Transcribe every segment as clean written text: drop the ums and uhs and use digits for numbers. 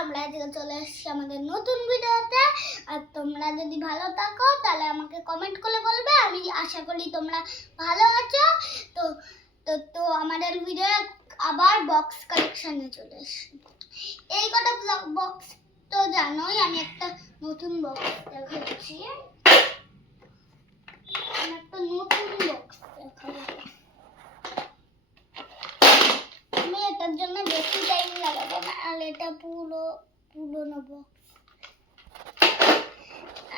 আমরা আজকে চলে এসেছি আমাদের নতুন ভিডিওতে। আর তোমরা যদি ভালো থাকো তাহলে আমাকে কমেন্ট করে বলবে। আমি আশা করি তোমরা ভালো আছো। তো তো তো আমাদের ভিডিও আবার বক্স কালেকশনে চলে এসেছি। এই কটা বক্স তো জানোই, আমি একটা নতুন বক্স দেখাচ্ছি। আমি একটা নতুন বক্স দেখাবো। আমি এটার জন্য বেশি টাইম লাগাবো না, আর এটা পুরোনো বক্স।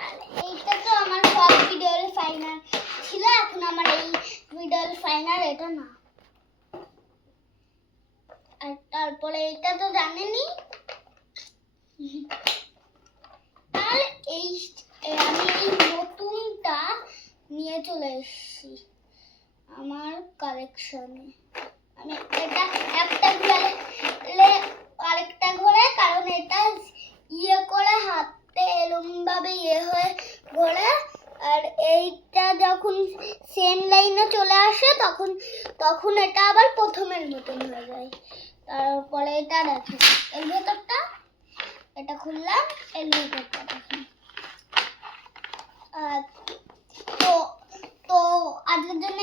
আর এইটা তো আমার সব ভিডিওর ফাইনাল ছিল, এখন আমার এই ভিডিওর ফাইনাল এটা না। আর তারপরে এটা তো জানেনই। আর আমি এই নতুনটা নিয়ে চলে এসেছি আমার কালেকশনে। আমি এটা একটা ঘোরালে আরেকটা ঘোরে, কারণ এটা ইয়ে করে হাতে এরকম ভাবে হয়ে ঘোরে। আর এইটা যখন সেম লাইনে চলে আসে তখন এটা আবার প্রথমের মতন হয়ে যায়। তারপরে এটা দেখেন, এর ভেতরটা এটা খুললাম, এর ভেতরটা দেখেন। তো তো আজকের জন্য